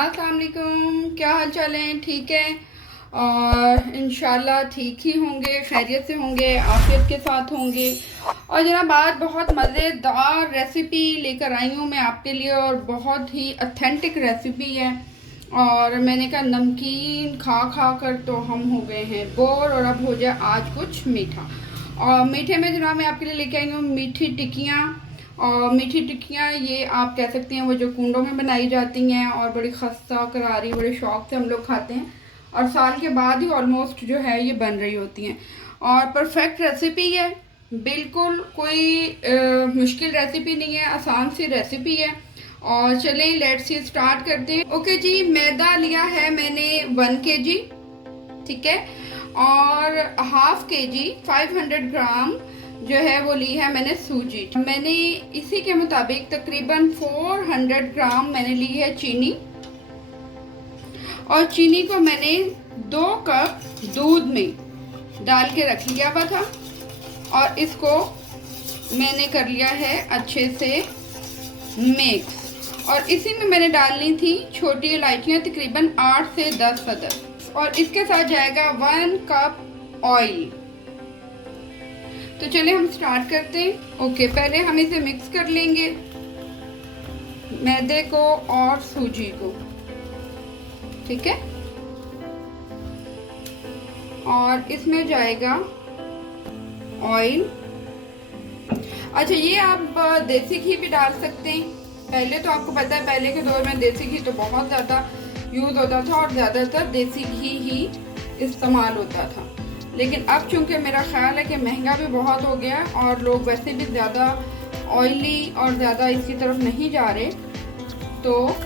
अस्सलाम वालेकुम, क्या हाल चाल है? ठीक है। और इंशाल्लाह ठीक ही होंगे, खैरियत से होंगे, आफियत के साथ होंगे। और जनाब आज बहुत मज़ेदार रेसिपी लेकर आई हूँ मैं आपके लिए, और बहुत ही ऑथेंटिक रेसिपी है। और मैंने कहा नमकीन खा खा कर तो हम हो गए हैं बोर, और अब हो जाए आज कुछ मीठा। और मीठे में जनाब मैं आपके लिए लेके आई हूँ मीठी टिक्कियाँ। और मीठी टिक्कियाँ ये आप कह सकती हैं वो जो कुंडों में बनाई जाती हैं, और बड़ी खस्ता करारी बड़े शौक़ से हम लोग खाते हैं, और साल के बाद ही ऑलमोस्ट जो है ये बन रही होती हैं। और परफेक्ट रेसिपी है, बिल्कुल कोई मुश्किल रेसिपी नहीं है, आसान सी रेसिपी है। और चलें लेट्स सी स्टार्ट करते हैं। ओके जी, मैदा लिया है मैंने 1 kg, ठीक है। और हाफ kg 500 ग्राम जो है वो ली है मैंने सूजी। मैंने इसी के मुताबिक तकरीबन 400 ग्राम मैंने ली है चीनी, और चीनी को मैंने 2 कप दूध में डाल के रख लिया हुआ था, और इसको मैंने कर लिया है अच्छे से मिक्स। और इसी में मैंने डालनी थी छोटी इलायचियाँ तकरीबन 8 से 10 अदर, और इसके साथ जाएगा 1 कप ऑयल। तो चलिए हम स्टार्ट करते हैं। ओके, पहले हम इसे मिक्स कर लेंगे, मैदे को और सूजी को, ठीक है। और इसमें जाएगा ऑयल। अच्छा, ये आप देसी घी भी डाल सकते हैं। पहले तो आपको पता है पहले के दौर में देसी घी तो बहुत ज़्यादा यूज़ होता था, और ज़्यादातर देसी घी ही इस्तेमाल होता था। लेकिन अब चूंकि मेरा ख्याल है कि महंगा भी बहुत हो गया, और लोग वैसे भी ज़्यादा ऑयली और ज़्यादा इसकी तरफ नहीं जा रहे, तो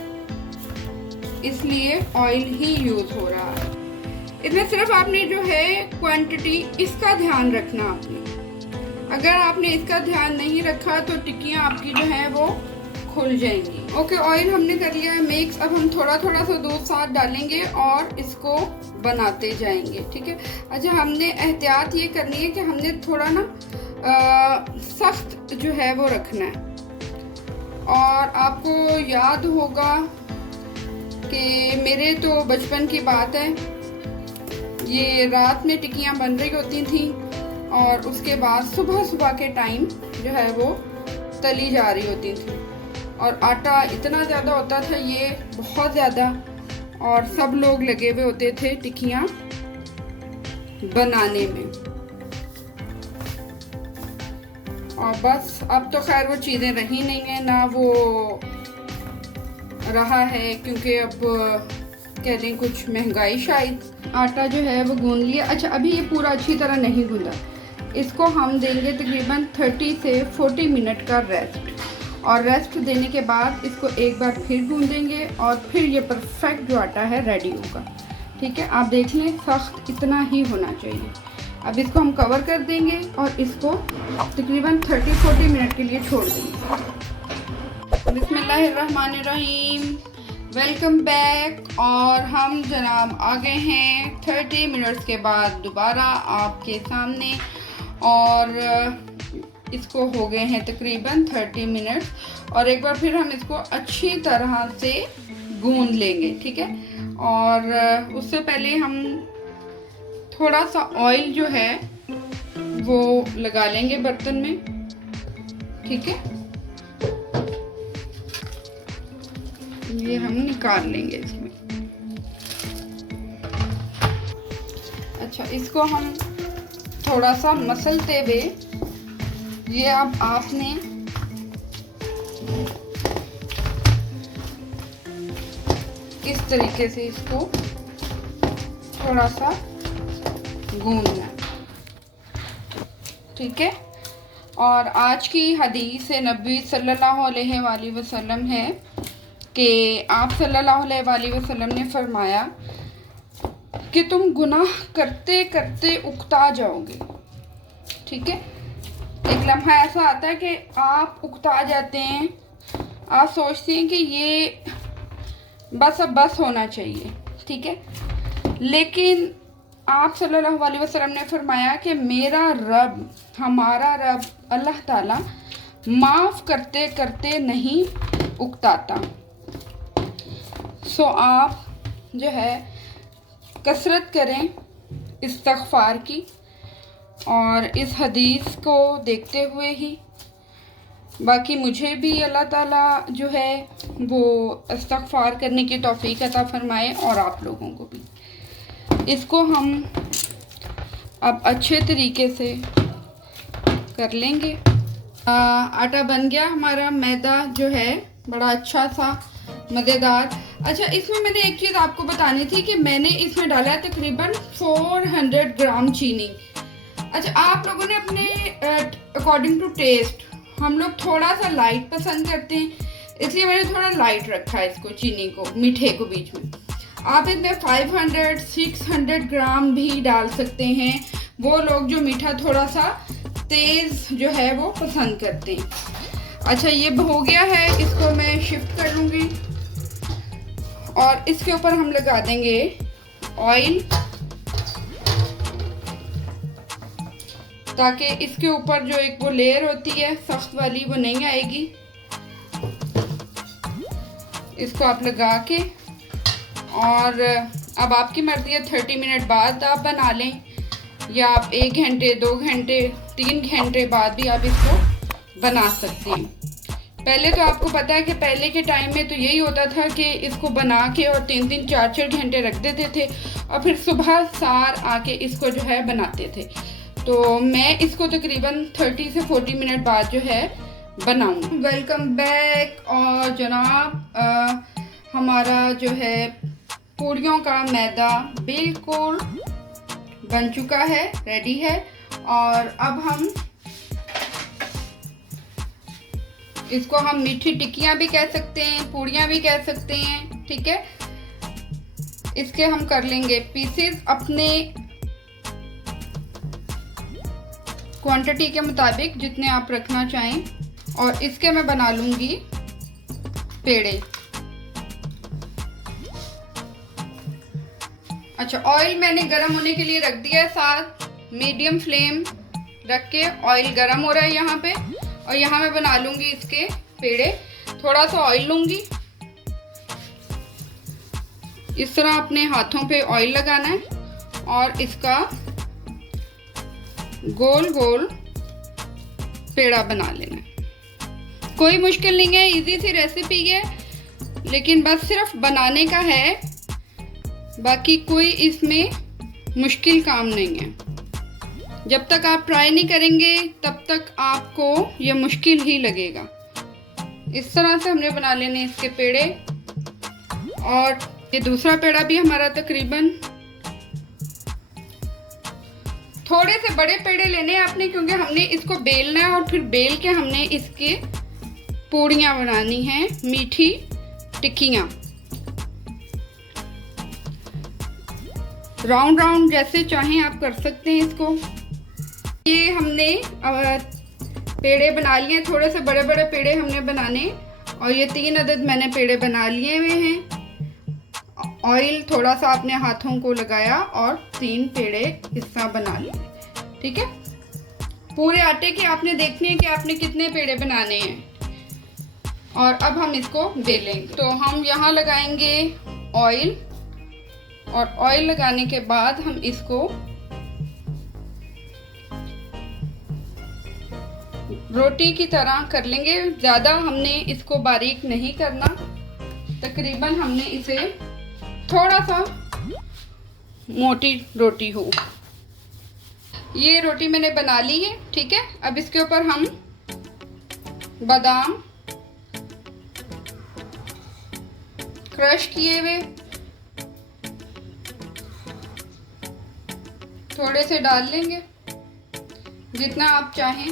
इसलिए ऑयल ही यूज़ हो रहा है। इसमें सिर्फ आपने जो है क्वांटिटी इसका ध्यान रखना आपने। अगर आपने इसका ध्यान नहीं रखा तो टिक्कियाँ आपकी जो है वो खुल जाएंगी। ओके, ऑयल हमने कर लिया है मिक्स। अब हम थोड़ा थोड़ा सा दूध साथ डालेंगे और इसको बनाते जाएंगे, ठीक है। अच्छा, हमने एहतियात ये करनी है कि हमने थोड़ा ना सख्त जो है वो रखना है। और आपको याद होगा कि मेरे तो बचपन की बात है, ये रात में टिक्कियाँ बन रही होती थी, और उसके बाद सुबह सुबह के टाइम जो है वो तली जा रही होती थी, और आटा इतना ज़्यादा होता था, ये बहुत ज़्यादा, और सब लोग लगे हुए होते थे टिक्कियाँ बनाने में। और बस अब तो खैर वो चीज़ें रही नहीं है, ना वो रहा है, क्योंकि अब कह लें कुछ महंगाई शायद। आटा जो है वो गूंद लिया। अच्छा, अभी ये पूरा अच्छी तरह नहीं गूंदा, इसको हम देंगे तकरीबन 30 से 40 मिनट का रेस्ट। और रेस्ट देने के बाद इसको एक बार फिर गूंदेंगे, और फिर ये परफेक्ट जो आटा है रेडी होगा, ठीक है। आप देख लें, सख्त इतना ही होना चाहिए। अब इसको हम कवर कर देंगे और इसको तकरीबन 30-40 मिनट के लिए छोड़ देंगे। बिस्मिल्लाहिर्रहमानिर्रहीम, वेलकम बैक। और हम जनाब आ गए हैं 30 मिनट्स के बाद दोबारा आपके सामने, और इसको हो गए हैं तकरीबन 30 मिनट्स। और एक बार फिर हम इसको अच्छी तरह से गूंद लेंगे, ठीक है। और उससे पहले हम थोड़ा सा ऑयल जो है वो लगा लेंगे बर्तन में, ठीक है। ये हम निकाल लेंगे इसमें। अच्छा, इसको हम थोड़ा सा मसलते हुए, ये अब आपने इस तरीके से इसको थोड़ा सा गूंदना, ठीक है। और आज की हदीस नबी सल्लल्लाहु अलैहि वसल्लम है कि आप सल्लल्लाहु अलैहि वसल्लम ने फरमाया कि तुम गुनाह करते करते उकता जाओगे, ठीक है। एक लम्हा ऐसा आता है कि आप उकता जाते हैं, आप सोचते हैं कि ये बस अब बस होना चाहिए, ठीक है। लेकिन आप सल्लल्लाहु अलैहि वसल्लम ने फरमाया कि मेरा रब, हमारा रब अल्लाह ताला माफ़ करते करते नहीं उकताता। सो आप जो है कसरत करें इस्तग़फ़ार की, और इस हदीस को देखते हुए ही बाकी मुझे भी अल्लाह ताला जो है वो इस्तग़फ़ार करने की तौफ़ीक अता फ़रमाए, और आप लोगों को भी। इसको हम अब अच्छे तरीके से कर लेंगे। आटा बन गया हमारा, मैदा जो है बड़ा अच्छा सा मज़ेदार। अच्छा, इसमें मैंने एक चीज़ आपको बतानी थी कि मैंने इसमें डाला है तकरीबन 400 ग्राम चीनी। अच्छा, आप लोगों ने अपने अकॉर्डिंग टू टेस्ट, हम लोग थोड़ा सा लाइट पसंद करते हैं, इसलिए मैंने थोड़ा लाइट रखा है इसको, चीनी को, मीठे को बीच में। आप इसमें 500-600 ग्राम भी डाल सकते हैं, वो लोग जो मीठा थोड़ा सा तेज़ जो है वो पसंद करते हैं। अच्छा, ये हो गया है, इसको मैं शिफ्ट कर लूँगी और इसके ऊपर हम लगा देंगे ऑयल, ताकि इसके ऊपर जो एक वो लेयर होती है सख्त वाली वो नहीं आएगी। इसको आप लगा के, और अब आपकी मर्ज़ी है 30 मिनट बाद आप बना लें, या आप 1 घंटे 2 घंटे 3 घंटे बाद भी आप इसको बना सकते हैं। पहले तो आपको पता है कि पहले के टाइम में तो यही होता था कि इसको बना के और 3-3 4-4 घंटे रख देते थे, और फिर सुबह सार आके इसको जो है बनाते थे। तो मैं इसको तकरीबन 30 से 40 मिनट बाद जो है बनाऊँ। Welcome back. और जनाब हमारा जो है पूड़ियों का मैदा बिल्कुल बन चुका है, रेडी है। और अब हम इसको मीठी टिक्कियाँ भी कह सकते हैं, पूड़ियाँ भी कह सकते हैं, ठीक है। इसके हम कर लेंगे पीसेस अपने क्वांटिटी के मुताबिक, जितने आप रखना चाहें, और इसके मैं बना लूँगी पेड़े। अच्छा, ऑयल मैंने गरम होने के लिए रख दिया है, साथ मीडियम फ्लेम रख के ऑयल गरम हो रहा है यहाँ पे, और यहाँ मैं बना लूँगी इसके पेड़े। थोड़ा सा ऑयल लूँगी, इस तरह अपने हाथों पे ऑयल लगाना है, और इसका गोल गोल पेड़ा बना लेना है। कोई मुश्किल नहीं है, इजी सी रेसिपी है, लेकिन बस सिर्फ बनाने का है, बाकी कोई इसमें मुश्किल काम नहीं है। जब तक आप ट्राई नहीं करेंगे तब तक आपको ये मुश्किल ही लगेगा। इस तरह से हमने बना लेने इसके पेड़े। और ये दूसरा पेड़ा भी हमारा तकरीबन, थोड़े से बड़े पेड़े लेने हैं आपने, क्योंकि हमने इसको बेलना है और फिर बेल के हमने इसके पूड़ियाँ बनानी हैं, मीठी टिक्कियाँ। राउंड राउंड जैसे चाहें आप कर सकते हैं इसको। ये हमने पेड़े बना लिए, थोड़े से बड़े बड़े पेड़े हमने बनाने, और ये 3 अदद मैंने पेड़े बना लिए हुए हैं। ऑयल थोड़ा सा अपने हाथों को लगाया और 3 पेड़े इस तरह बना लिए, ठीक है। पूरे आटे के आपने देखने हैं कि आपने कितने पेड़े बनाने हैं। और अब हम इसको बेलेंगे, तो हम यहाँ लगाएंगे ऑयल, और ऑयल लगाने के बाद हम इसको रोटी की तरह कर लेंगे। ज़्यादा हमने इसको बारीक नहीं करना, तकरीबन हमने इसे थोड़ा सा मोटी रोटी हो। ये रोटी मैंने बना ली है, ठीक है। अब इसके ऊपर हम बादाम क्रश किए हुए थोड़े से डाल लेंगे, जितना आप चाहें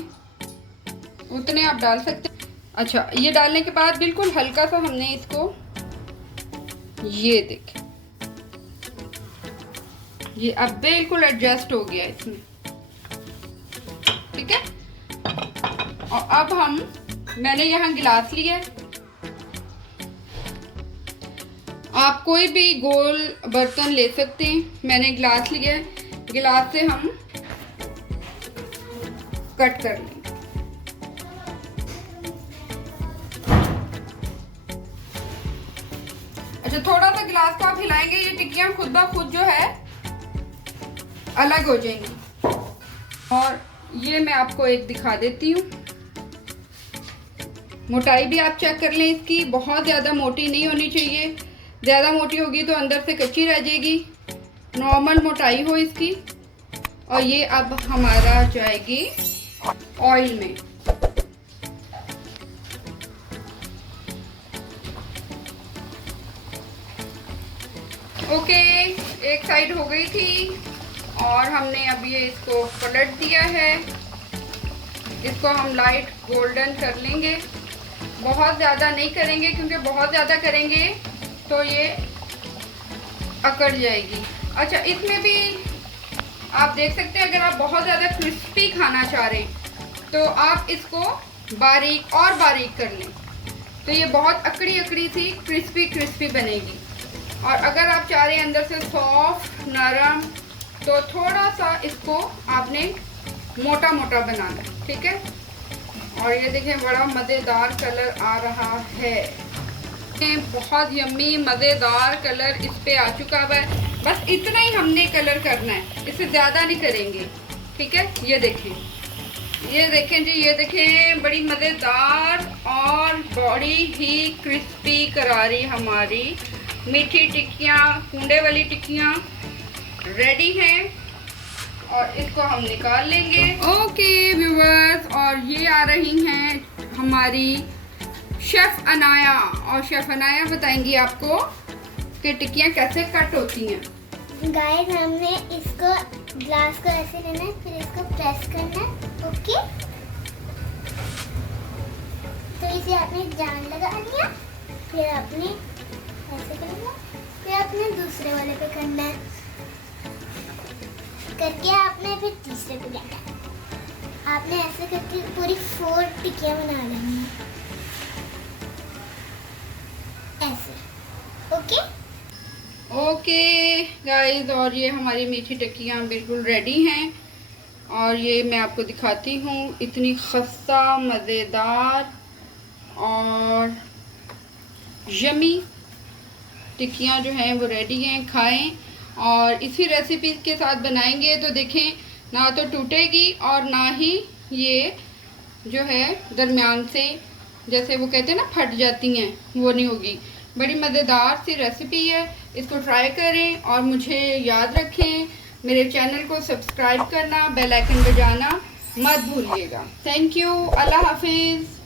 उतने आप डाल सकते हैं। अच्छा, ये डालने के बाद बिल्कुल हल्का सा हमने इसको, ये देखें, ये अब बिल्कुल एडजस्ट हो गया इसमें, ठीक है। और अब मैंने यहाँ गिलास लिया है, आप कोई भी गोल बर्तन ले सकते हैं, मैंने गिलास लिया है। गिलास से हम कट कर लेंगे। अच्छा, थोड़ा सा गिलास को आप हिलाएंगे, ये टिक्कियाँ खुद ब खुद जो है अलग हो जाएंगी। और ये मैं आपको एक दिखा देती हूँ, मोटाई भी आप चेक कर लें इसकी, बहुत ज़्यादा मोटी नहीं होनी चाहिए, ज़्यादा मोटी होगी तो अंदर से कच्ची रह जाएगी। नॉर्मल मोटाई हो इसकी। और ये अब हमारा जाएगी ऑयल में। ओके, एक साइड हो गई थी और हमने अब ये इसको पलट दिया है। इसको हम लाइट गोल्डन कर लेंगे, बहुत ज़्यादा नहीं करेंगे क्योंकि बहुत ज़्यादा करेंगे तो ये अकड़ जाएगी। अच्छा, इसमें भी आप देख सकते हैं, अगर आप बहुत ज़्यादा क्रिस्पी खाना चाह रहे हैं तो आप इसको बारीक और बारीक कर लें, तो ये बहुत अकड़ी अकड़ी सी क्रिस्पी क्रिस्पी बनेगी। और अगर आप चाह रहे हैं अंदर से सॉफ्ट नरम, तो थोड़ा सा इसको आपने मोटा मोटा बनाना है, ठीक है। और ये देखें, बड़ा मज़ेदार कलर आ रहा है, बहुत यम्मी मज़ेदार कलर इस पे आ चुका हुआ है। बस इतना ही हमने कलर करना है, इससे ज़्यादा नहीं करेंगे, ठीक है। ये देखें, ये देखें जी, ये देखें, बड़ी मज़ेदार और बड़ी ही क्रिस्पी करारी हमारी मीठी टिक्कियाँ, कूंडे वाली टिक्कियाँ रेडी हैं। और इसको हम निकाल लेंगे। ओके व्यूवर्स, और ये आ रही हैं हमारी शेफ़ अनाया, और शेफ़ अनाया बताएंगी आपको कि टिक्कियाँ कैसे कट होती हैं। गाइस, हमने इसको ग्लास को ऐसे लेना है, फिर इसको प्रेस करना है। ओके, तो इसे आपने जान लगा लिया, फिर आपने ऐसे करना, फिर आपने दूसरे वाले पे करना है, करके आपने फिर तीसरे पे जाना है। आपने ऐसे करके पूरी 4 टिक्कियाँ बना लेनी है ऐसे। ओके ओके गाइस, और ये हमारी मीठी टिक्कियाँ बिल्कुल रेडी हैं। और ये मैं आपको दिखाती हूँ, इतनी खस्ता मज़ेदार और यमी टिक्कियाँ जो हैं वो रेडी हैं। खाएं, और इसी रेसिपी के साथ बनाएंगे तो देखें, ना तो टूटेगी और ना ही ये जो है दरमियान से, जैसे वो कहते हैं ना फट जाती हैं, वो नहीं होगी। बड़ी मज़ेदार सी रेसिपी है, इसको ट्राई करें और मुझे याद रखें, मेरे चैनल को सब्सक्राइब करना, बेल आइकन बजाना मत भूलिएगा। थैंक यू, अल्लाह हाफिज़।